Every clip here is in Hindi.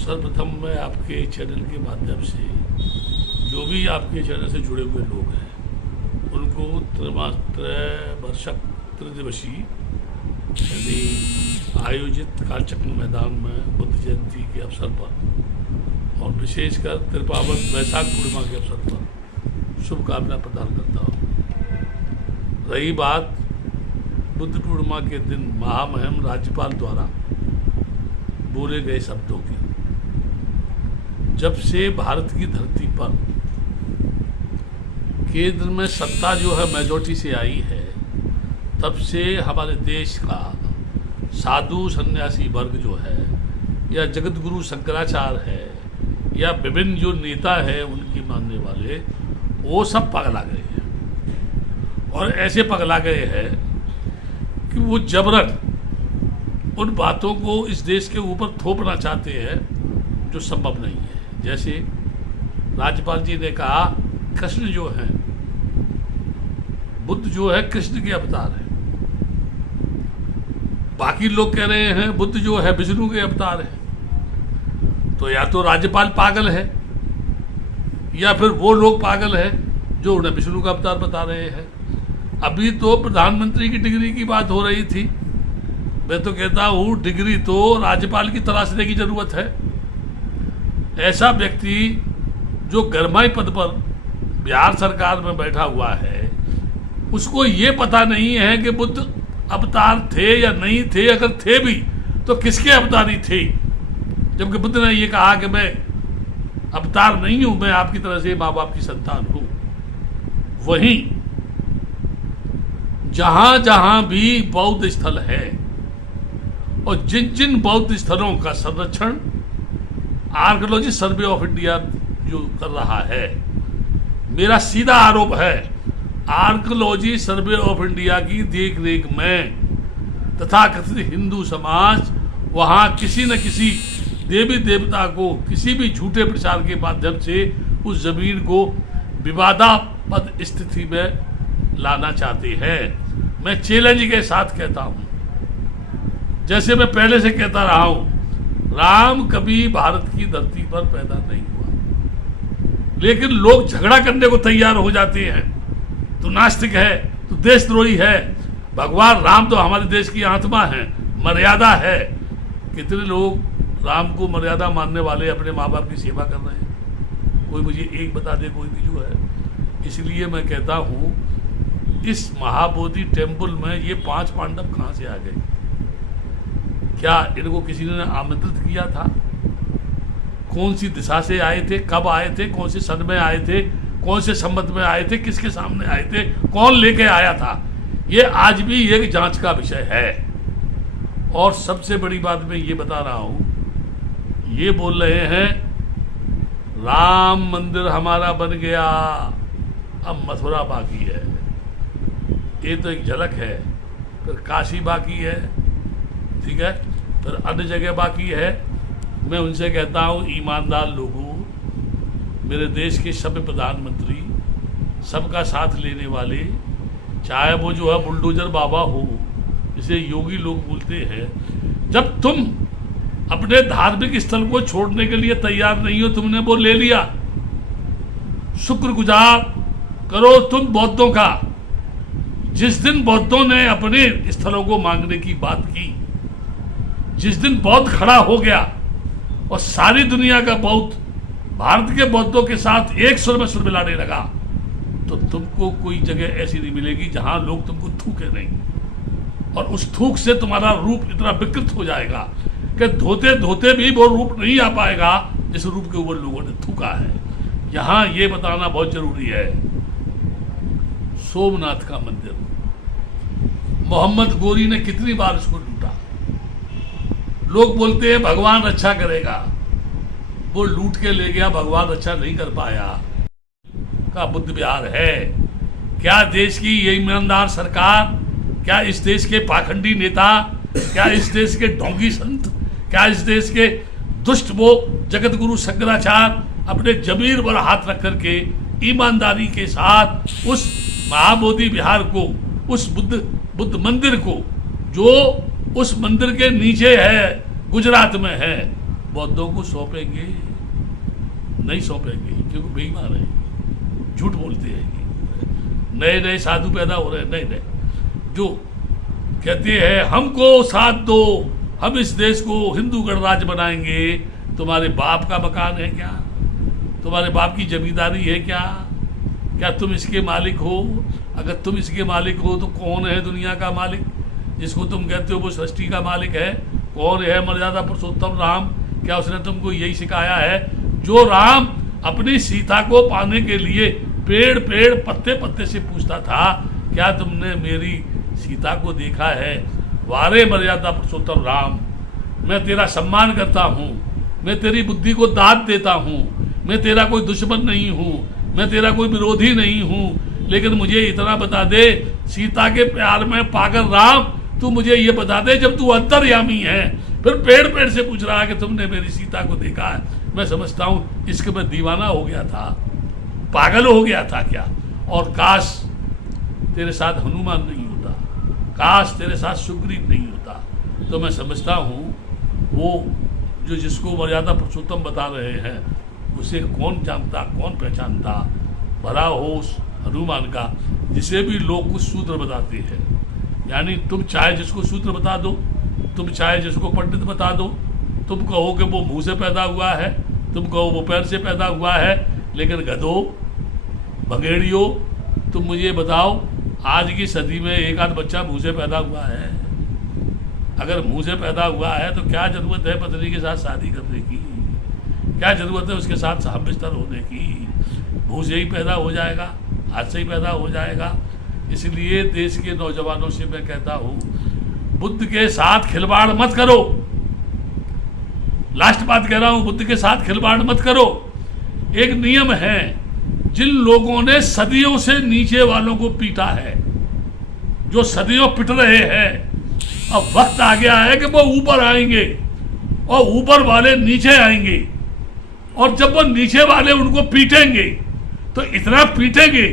सर्वप्रथम मैं आपके चैनल के माध्यम से जो भी आपके चैनल से जुड़े हुए लोग हैं उनको त्रैवर्षक त्रिदिवसीय यानी आयोजित कालचक्र मैदान में बुद्ध जयंती के अवसर पर और विशेषकर त्रिपावन वैशाख पूर्णिमा के अवसर पर शुभकामना प्रदान करता हूँ। रही बात बुद्ध पूर्णिमा के दिन महामहिम राज्यपाल द्वारा बोले गए शब्दों की, जब से भारत की धरती पर केंद्र में सत्ता जो है मेजॉरिटी से आई है, तब से हमारे देश का साधु सन्यासी वर्ग जो है या जगत गुरु शंकराचार्य है या विभिन्न जो नेता है उनकी मानने वाले, वो सब पगला गए हैं। और ऐसे पगला गए हैं कि वो जबरन उन बातों को इस देश के ऊपर थोपना चाहते हैं जो संभव नहीं है। जैसे राज्यपाल जी ने कहा कृष्ण जो है, बुद्ध जो है कृष्ण के अवतार है। बाकी लोग कह रहे हैं बुद्ध जो है विष्णु के अवतार है। तो या तो राज्यपाल पागल है या फिर वो लोग पागल है जो उन्हें विष्णु का अवतार बता रहे हैं। अभी तो प्रधानमंत्री की डिग्री की बात हो रही थी। मैं तो कहता हूँ डिग्री तो राज्यपाल की तलाशने की जरूरत है। ऐसा व्यक्ति जो गरमाई पद पर बिहार सरकार में बैठा हुआ है, उसको ये पता नहीं है कि बुद्ध अवतार थे या नहीं थे, अगर थे भी तो किसके अवतारी थे। जबकि बुद्ध ने ये कहा कि मैं अवतार नहीं हूं, मैं आपकी तरह से माँ बाप की संतान हूं। वहीं जहां जहां भी बौद्ध स्थल है और जिन जिन बौद्ध स्थलों का संरक्षण आर्कियोलॉजी सर्वे ऑफ इंडिया जो कर रहा है, मेरा सीधा आरोप है आर्कियोलॉजी सर्वे ऑफ इंडिया की देख रेख में तथाकथित हिंदू समाज वहां किसी न किसी देवी देवता को किसी भी झूठे प्रचार के माध्यम से उस जमीन को विवादास्पद स्थिति में लाना चाहते हैं। मैं चैलेंज के साथ कहता हूं, जैसे मैं पहले से कहता रहा हूं, राम कभी भारत की धरती पर पैदा नहीं हुआ, लेकिन लोग झगड़ा करने को तैयार हो जाते हैं। तो नास्तिक है, तो देशद्रोही है। भगवान राम तो हमारे देश की आत्मा है, मर्यादा है। कितने लोग राम को मर्यादा मानने वाले अपने माँ बाप की सेवा कर रहे हैं? कोई मुझे एक बता दे, कोई भी जो है। इसलिए मैं कहता हूँ इस महाबोधि टेम्पल में ये 5 पांडव कहाँ से आ गए? क्या इनको किसी ने आमंत्रित किया था? कौन सी दिशा से आए थे, कब आए थे, कौन से सन में आए थे, कौन से संबंध में आए थे, किसके सामने आए थे, कौन लेके आया था? ये आज भी एक जांच का विषय है। और सबसे बड़ी बात मैं ये बता रहा हूं, ये बोल रहे हैं राम मंदिर हमारा बन गया, अब मथुरा बाकी है। ये तो एक झलक है। फिर काशी बाकी है, ठीक है, फिर अन्य जगह बाकी है। मैं उनसे कहता हूँ ईमानदार लोगों, मेरे देश के सभ्य प्रधानमंत्री, सबका साथ लेने वाले, चाहे वो जो है बुलडोजर बाबा हो, जिसे योगी लोग बोलते हैं, जब तुम अपने धार्मिक स्थल को छोड़ने के लिए तैयार नहीं हो, तुमने वो ले लिया, शुक्रगुजार करो तुम बौद्धों का। जिस दिन बौद्धों ने अपने स्थलों को मांगने की बात की, जिस दिन बौद्ध खड़ा हो गया और सारी दुनिया का बौद्ध भारत के बौद्धों के साथ एक सुर में सुर मिलाने लगा, तो तुमको कोई जगह ऐसी नहीं मिलेगी जहां लोग तुमको थूके नहीं। और उस थूक से तुम्हारा रूप इतना विकृत हो जाएगा कि धोते धोते भी वो रूप नहीं आ पाएगा जिस रूप के ऊपर लोगों ने थूका है। यहां ये बताना बहुत जरूरी है, सोमनाथ का मंदिर मोहम्मद गोरी ने कितनी बार इसको लूटा। लोग बोलते हैं भगवान रक्षा करेगा, वो लूट के ले गया, भगवान रक्षा नहीं कर पाया। का बुद्ध विहार है क्या? देश की ये ईमानदार सरकार, क्या इस देश के पाखंडी नेता, क्या इस देश के ढोंगी संत, क्या इस देश के दुष्ट वो जगत गुरु शंकराचार्य अपने जमीर पर हाथ रख करके ईमानदारी के साथ उस महाबोधि विहार को, उस बुद्ध मंदिर को, जो उस मंदिर के नीचे है, गुजरात में है, बौद्धों को सौंपेंगे? नहीं सौंपेंगे, क्योंकि बेईमान है, झूठ बोलते हैं। नए नए साधु पैदा हो रहे हैं, नए नए, जो कहते हैं हमको साथ दो, हम इस देश को हिंदू गणराज्य बनाएंगे। तुम्हारे बाप का मकान है क्या? तुम्हारे बाप की जमींदारी है क्या? क्या तुम इसके मालिक हो? अगर तुम इसके मालिक हो तो कौन है दुनिया का मालिक? जिसको तुम कहते हो वो सृष्टि का मालिक है, कौन है? मर्यादा पुरुषोत्तम राम। क्या उसने तुमको यही सिखाया है? जो राम अपनी सीता को पाने के लिए पेड़ पेड़ पत्ते पत्ते से पूछता था, क्या तुमने मेरी सीता को देखा है? वारे मर्यादा पुरुषोत्तम राम, मैं तेरा सम्मान करता हूँ, मैं तेरी बुद्धि को दाद देता हूँ, मैं तेरा कोई दुश्मन नहीं हूँ, मैं तेरा कोई विरोधी नहीं हूँ, लेकिन मुझे इतना बता दे, सीता के प्यार में पागल राम, तू मुझे ये बता दे, जब तू अंतर्यामी है फिर पेड़ पेड़ से पूछ रहा है कि तुमने मेरी सीता को देखा है। मैं समझता हूँ इश्क में दीवाना हो गया था, पागल हो गया था क्या? और काश तेरे साथ हनुमान नहीं होता, काश तेरे साथ सुग्रीव नहीं होता, तो मैं समझता हूँ वो जो जिसको मर्यादा पुरुषोत्तम बता रहे हैं उसे कौन जानता, कौन पहचानता? भला हो उस हनुमान का जिसे भी लोग कुछ सूत्र बताते हैं। यानी तुम चाहे जिसको सूत्र बता दो, तुम चाहे जिसको पंडित बता दो, तुम कहो कि वो मुंह से पैदा हुआ है, तुम कहो वो पैर से पैदा हुआ है, लेकिन गधो भंगेड़ियो, तुम मुझे बताओ आज की सदी में एक आध बच्चा मुंह से पैदा हुआ है? अगर मुंह से पैदा हुआ है तो क्या जरूरत है पत्नी के साथ शादी करने की? क्या जरूरत है उसके साथ हम बिस्तर होने की? मुंह से ही पैदा हो जाएगा, हाथ से ही पैदा हो जाएगा। इसलिए देश के नौजवानों से मैं कहता हूँ, बुद्ध के साथ खिलवाड़ मत करो। लास्ट बात कह रहा हूँ, बुद्ध के साथ खिलवाड़ मत करो। एक नियम है, जिन लोगों ने सदियों से नीचे वालों को पीटा है, जो सदियों पिट रहे हैं, अब वक्त आ गया है कि वो ऊपर आएंगे और ऊपर वाले नीचे आएंगे, और जब वो नीचे वाले उनको पीटेंगे तो इतना पीटेंगे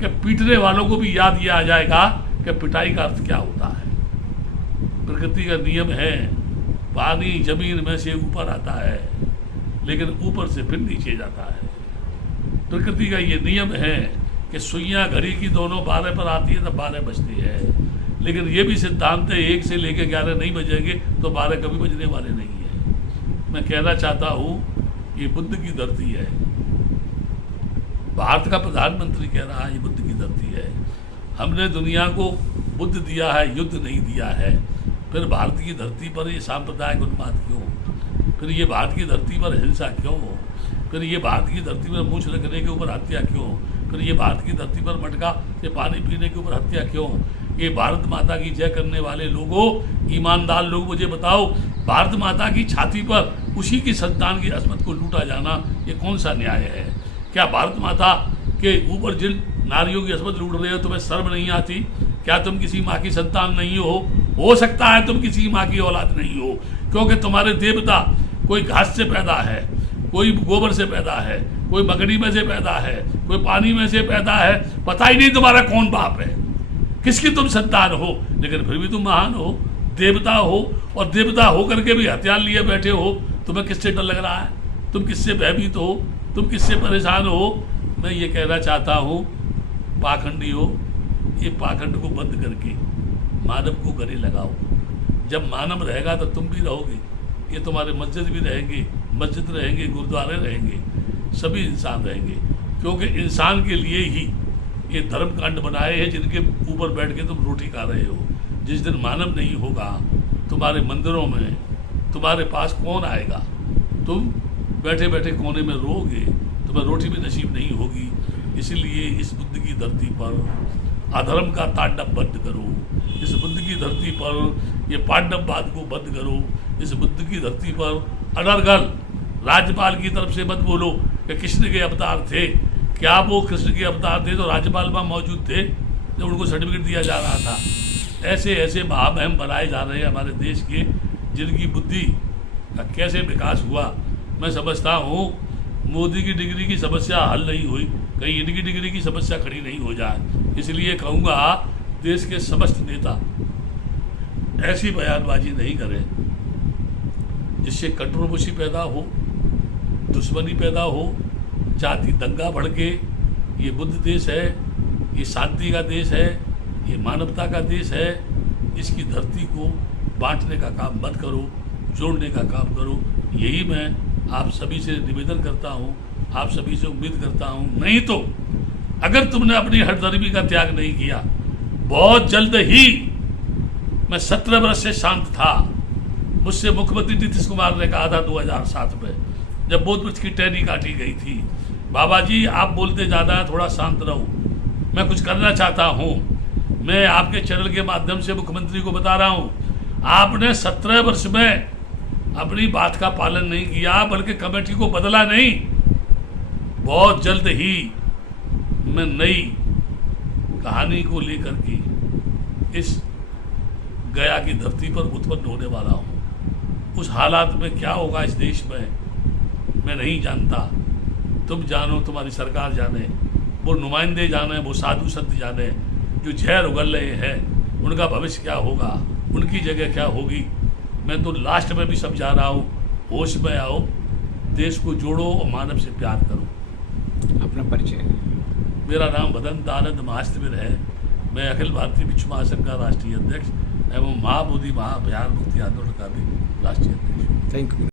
कि पीटने वालों को भी याद ये आ जाएगा कि पिटाई का अर्थ क्या होता है। प्रकृति का नियम है, पानी जमीन में से ऊपर आता है लेकिन ऊपर से फिर नीचे जाता है। प्रकृति का ये नियम है कि सुइयां घड़ी की दोनों 12 पर आती है तब 12 बजती है, लेकिन ये भी सिद्धांत है 1 से लेकर 11 नहीं बजेंगे तो 12 कभी बजने वाले नहीं है। मैं कहना चाहता हूँ ये बुद्ध की धरती है। भारत का प्रधानमंत्री कह रहा है ये बुद्ध की धरती है। हमने दुनिया को बुद्ध दिया है, युद्ध नहीं दिया है। फिर भारत की धरती पर ये सांप्रदायिक उन्माद क्यों? फिर ये भारत की धरती पर हिंसा क्यों? फिर ये भारत की धरती पर मूछ रखने के ऊपर हत्या क्यों? फिर ये भारत की धरती पर मटका से पानी पीने के ऊपर हत्या क्यों? ये भारत माता की जय करने वाले लोगों, ईमानदार लोग, मुझे बताओ, भारत माता की छाती पर उसी की संतान की अस्मत को लूटा जाना ये कौन सा न्याय है? क्या भारत माता के ऊपर जिन नारियों की अस्मत लूट रहे हो तुम्हें शर्म नहीं आती? क्या तुम किसी माँ की संतान नहीं हो सकता है तुम किसी माँ की औलाद नहीं हो, क्योंकि तुम्हारे देवता कोई घास से पैदा है, कोई गोबर से पैदा है, कोई मकड़ी में से पैदा है, कोई पानी में से पैदा है। पता ही नहीं तुम्हारा कौन बाप है, किसकी तुम संतान हो, लेकिन फिर भी तुम महान हो, देवता हो, और देवता होकर के भी हथियार लिए बैठे हो। तुम्हें किससे डर लग रहा है? तुम किससे भयभीत हो? तुम किससे परेशान हो? मैं ये कहना चाहता हूँ, पाखंडी हो, ये पाखंड को बंद करके मानव को गले लगाओ। जब मानव रहेगा तो तुम भी रहोगे, ये तुम्हारे मस्जिद भी रहेंगे, मस्जिद रहेंगे, गुरुद्वारे रहेंगे, सभी इंसान रहेंगे, क्योंकि इंसान के लिए ही ये धर्म कांड बनाए हैं जिनके ऊपर बैठ के तुम रोटी खा रहे हो। जिस दिन मानव नहीं होगा तुम्हारे मंदिरों में, तुम्हारे पास कौन आएगा? तुम बैठे बैठे कोने में रोओगे, तुम्हें रोटी भी नसीब नहीं होगी। इसलिए इस बुद्ध की धरती पर अधर्म का तांडव बंद करो, इस बुद्ध की धरती पर ये पांडववाद को बंद करो, इस बुद्ध की धरती पर अनर्गल राज्यपाल की तरफ से मत बोलो कि कृष्ण के अवतार थे। क्या वो कृष्ण के अवतार थे तो राज्यपाल वहाँ मौजूद थे जब उनको सर्टिफिकेट दिया जा रहा था? ऐसे ऐसे महामहिम बनाए जा रहे हैं हमारे देश के, जिनकी बुद्धि का कैसे विकास हुआ। मैं समझता हूँ मोदी की डिग्री की समस्या हल नहीं हुई, कहीं इनकी डिग्री की समस्या खड़ी नहीं हो जाए। इसलिए कहूँगा देश के समस्त नेता ऐसी बयानबाजी नहीं करें जिससे कंट्रोवर्सी पैदा हो, दुश्मनी पैदा हो, जाति दंगा भड़के। ये बुद्ध देश है, ये शांति का देश है, ये मानवता का देश है। इसकी धरती को बांटने का काम मत करो, जोड़ने का काम करो। यही मैं आप सभी से निवेदन करता हूँ, आप सभी से उम्मीद करता हूँ। नहीं तो अगर तुमने अपनी हठधर्मी का त्याग नहीं किया, बहुत जल्द ही मैं 17 वर्ष से शांत था। मुझसे मुख्यमंत्री नीतीश कुमार ने कहा था 2007 में, जब बोध वृक्ष की टहनी काटी गई थी, बाबा जी आप बोलते ज़्यादा है, थोड़ा शांत रहो, मैं कुछ करना चाहता हूँ। मैं आपके चैनल के माध्यम से मुख्यमंत्री को बता रहा हूँ, आपने 17 वर्ष में अपनी बात का पालन नहीं किया, बल्कि कमेटी को बदला नहीं। बहुत जल्द ही मैं नई कहानी को लेकर के इस गया की धरती पर उत्पन्न होने वाला हूँ। उस हालात में क्या होगा इस देश में मैं नहीं जानता। तुम जानो, तुम्हारी सरकार जाने, वो नुमाइंदे जाने, वो साधु संत जाने, जो जहर उगल रहे हैं उनका भविष्य क्या होगा, उनकी जगह क्या होगी। मैं तो लास्ट में भी समझा रहा हूँ, होश में आओ, देश को जोड़ो और मानव से प्यार करो। अपना परिचय। मेरा नाम भदंत आनंद महास्तिमिर है। मैं अखिल भारतीय भिक्षु महासंघ का राष्ट्रीय अध्यक्ष एवं महाबोधि महाभयान मुक्ति आंदोलन का भी राष्ट्रीय अध्यक्ष। Thank you.